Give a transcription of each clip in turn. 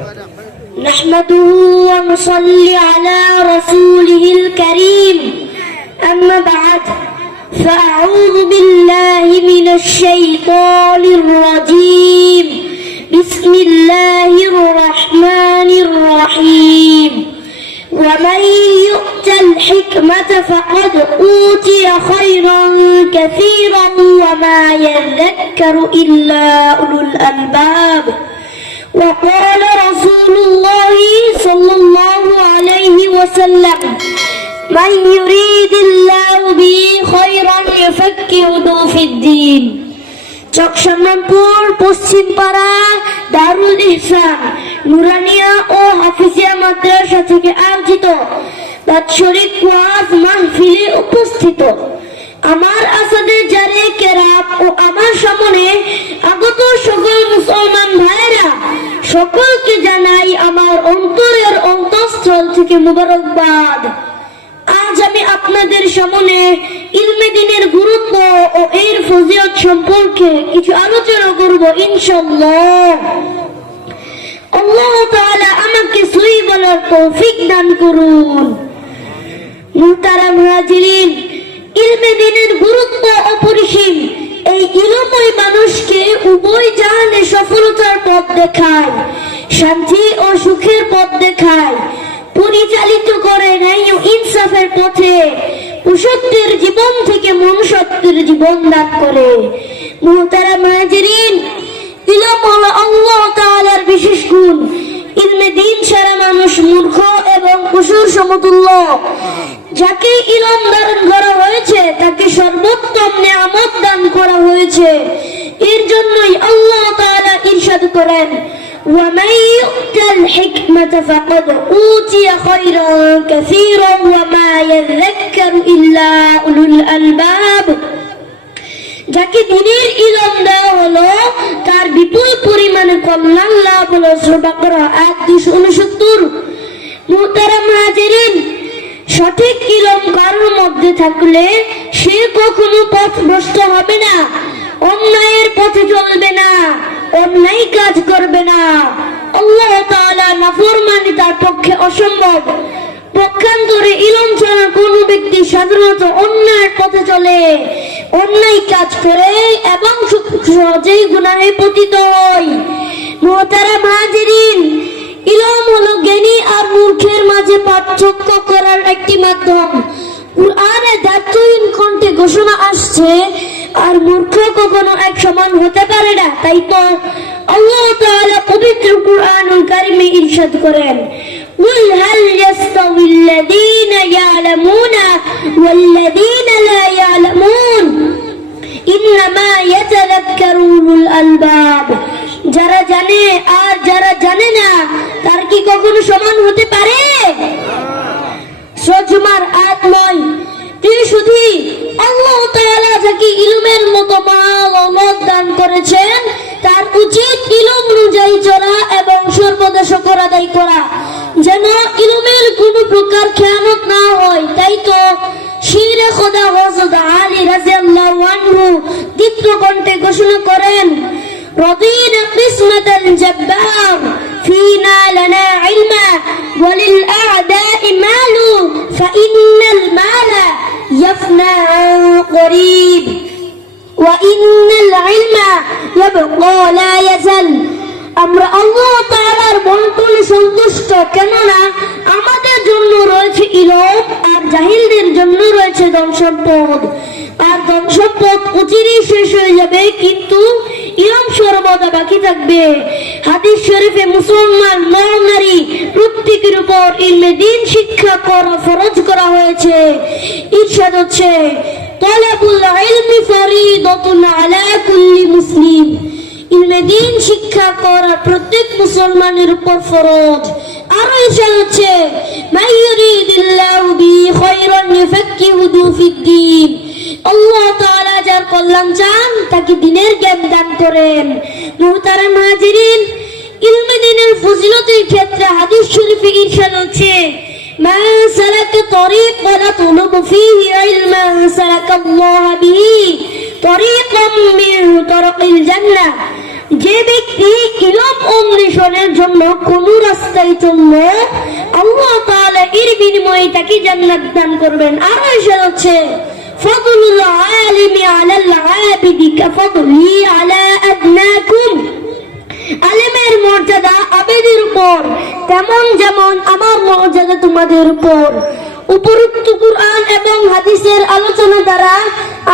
نحمده ونصلي على رسوله الكريم أما بعد فأعوذ بالله من الشيطان الرجيم بسم الله الرحمن الرحيم ومن يؤت الحكمة فقد أوتي خيرا كثيرا وما يذكر إلا أولو الألباب وقال رسول الله صلى الله عليه وسلم من يريد الله به خيرا يفقهه في الدين চকশামপুর পশ্চিম পাড়া দারুল ইহসান নুরানিয়া ও হাফিজিয়া মাদ্রাসা থেকে আয়োজিত বাৎসরিক ওয়াজ মাহফিলে উপস্থিত আমার আসাদের জারে কেরাম ও আমার সামনে আগত সকল মুসলমান ভাইরা সকলকে জানাই আমার অন্তরের অন্তঃস্থল থেকে মুবারকবাদ। আজ আমি আপনাদের সামনে ইলমে দ্বীনের গুরুত্ব ও এর ফজিলত সম্পর্কে কিছু আলোচনা করব ইনশাআল্লাহ। আল্লাহ তাআলা আমাকে সহি বলার তৌফিক দান করুন। মুহতারাম হাজিরিন, ইলমে দ্বীনের গুরুত্ব অপরিসীম। এই ইলমই মানুষকে উভয় জাহানে সফলতার পথ দেখায়, শান্তি ও সুখের পথ দেখায়, পরিচালিত করে ন্যায় ও ইনসাফের পথে, কুসত্যের জীবন থেকে মনুষ্যত্বের জীবন দান করে। মুহতারাম হাজিরিন, ইলম হলো আল্লাহ তাআলার বিশেষ গুণ। ইলমে দ্বীন ছাড়া মানুষ মূর্খ এবং পশুর সমতুল্য। যাকে ইলম দান করা হয়েছে তাকে সর্বোত্তম নিয়ামত দান করা হয়েছে। এর জন্যই আল্লাহ তাআলা ইরশাদ করেন, وَمَن يُؤْتَ الْحِكْمَةَ فَقَدْ أُوتِيَ خَيْرًا كَثِيرًا وَمَا يَذَّكَّرُ إِلَّا أُولُو الْأَلْبَابِ। যাকে দ্বীনের ইলম দেওয়া হলো তার বিপুল পরিমাণে কল্যাণ লাভ হলো। সূরা বাকারা আয়াত 269। মুহতারাম হাজিরিন, সঠিক ইলম কারোর মধ্যে থাকলে সে কখনো পথভ্রষ্ট হবে না, অন্যায়ের পথে চলবে না, অন্যায় কাজ করবে না। আল্লাহ তাআলা নাফরমানি তার পক্ষে অসম্ভব। পক্ষান্তরে ইলম ছাড়া কোন ব্যক্তি সাধারণত অন্যায়ের পথে চলে, অন্যায় কাজ করে এবং সহজেই গুনাহে পতিত হয়। মুহতারাম হাজিরিন, ইলম হলো জ্ঞানী আর মূর্খের মাঝে পার্থক্য করার একটি মাধ্যম। কুরআনে দায়িত্বহীন কণ্ঠে ঘোষণা আসছে, আর মূর্খ কখনো এক সমান হতে পারে না। তাই তো আল্লাহ তাআলা পবিত্র কুরআনুল কারীমে ইরশাদ করেন, কুল হাল ইয়াস্তাবিল্লাযীনা ইয়ালামুনা ওয়াল্লাযীনা লা ইয়ালামুন ইন্নামা ইয়াতাযাক্কারু উলুল আলবাব। যারা জানে আর যারা জানে না তার কি কখনো সমান হতে পারে? সূরা জুমার আয়াত 9। প্রিয় সুধী, আল্লাহ তাআলা যাকে ইলমের মতো মহানত দান করেছেন তার উচিত ইলম অনুযায়ী চলা এবং সর্বদা শুকর আদায় করা, যেন ইলমের কোনো প্রকার খেয়ানত না হয়। তাই তো শিরে খোদা হযরত আলী রাদিয়াল্লাহু আনহু দীপ্ত কণ্ঠে ঘোষণা করেন, রদিনা কিসমাতাল জাব্বার ফিনা লানা ইলমা ওয়ালিল আ'দা'i মালু ফাইন্নাল মালা يفنى قريب وإن العلم يبقى لا يزل। আমরা আল্লাহ তাআলার বন্টনে সন্তুষ্ট, কেননা আমাদের জন্য রয়েছে ইলম আর জাহিলদের জন্য রয়েছে ধন সম্পদ। আর ধন সম্পদ অচিরেই শেষ হয়ে যাবে, কিন্তু ইলম সর্বদা বাকি থাকবে। হাদিস শরীফে মুসলমান নর নারী প্রত্যেকের উপর ইলমে দ্বীন শিক্ষা করা ফরজ করা হয়েছে। ইরশাদ হচ্ছে, তালাবুল ইলমি ফরিদাতুন আলা কুল্লি মুসলিম। ইলমে দ্বীন শিক্ষা করা প্রত্যেক মুসলমানের উপর ফরজ। আরো ইরশাদ হচ্ছে, মান ইউরিদিল্লাহু বিহি খায়রান ইউফাক্কিহুহু ফিদ্দীন। আল্লাহ তাআলা যার কল্যাণ চান তাকে দ্বীনের জ্ঞান দান করেন। মুহতারাম হাজিরিন, ইলমে দ্বীনের ফজিলতের ক্ষেত্রে হাদিস শরীফে ইরশাদ হচ্ছে, মান সালাকা তরিকান ইয়াতলুবু ফীহি ইলমান সালাকাল্লাহু বিহি তরিকাম মিন তুরুকিল জান্নাহ যে ব্যক্তি ইলম অন্বেষণের জন্য কোন রাস্তায় চললো, আল্লাহ তাআলা এর বিনিময়ে তাকে জান্নাত দান করবেন। আর ইরশাদ হচ্ছে, ফাদলুল আলিমি আলাল আবিদি কাফাদলি আলা আদনাকুম। আলেমের মর্যাদা আবেদের উপর তেমন যেমন আমার মর্যাদা তোমাদের উপর। উপরোক্ত কুরআন এবং হাদিসের আলোচনা দ্বারা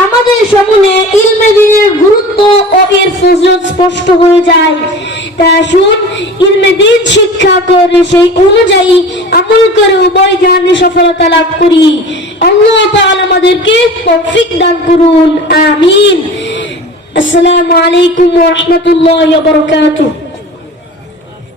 আমাদের সামনে ইলমে দ্বীনের গুরুত্ব ও এর ফজিলত স্পষ্ট হয়ে যায়। তা আসুন ইলমে দ্বীন শিক্ষা করে সেই অনুযায়ী আমল করে উভয় জাহানে সফলতা লাভ করি। আল্লাহ তাআলা আমাদেরকে তৌফিক দান করুন, আমিন। আসসালামু আলাইকুম ওয়া রাহমাতুল্লাহি ওয়া বারাকাতুহু।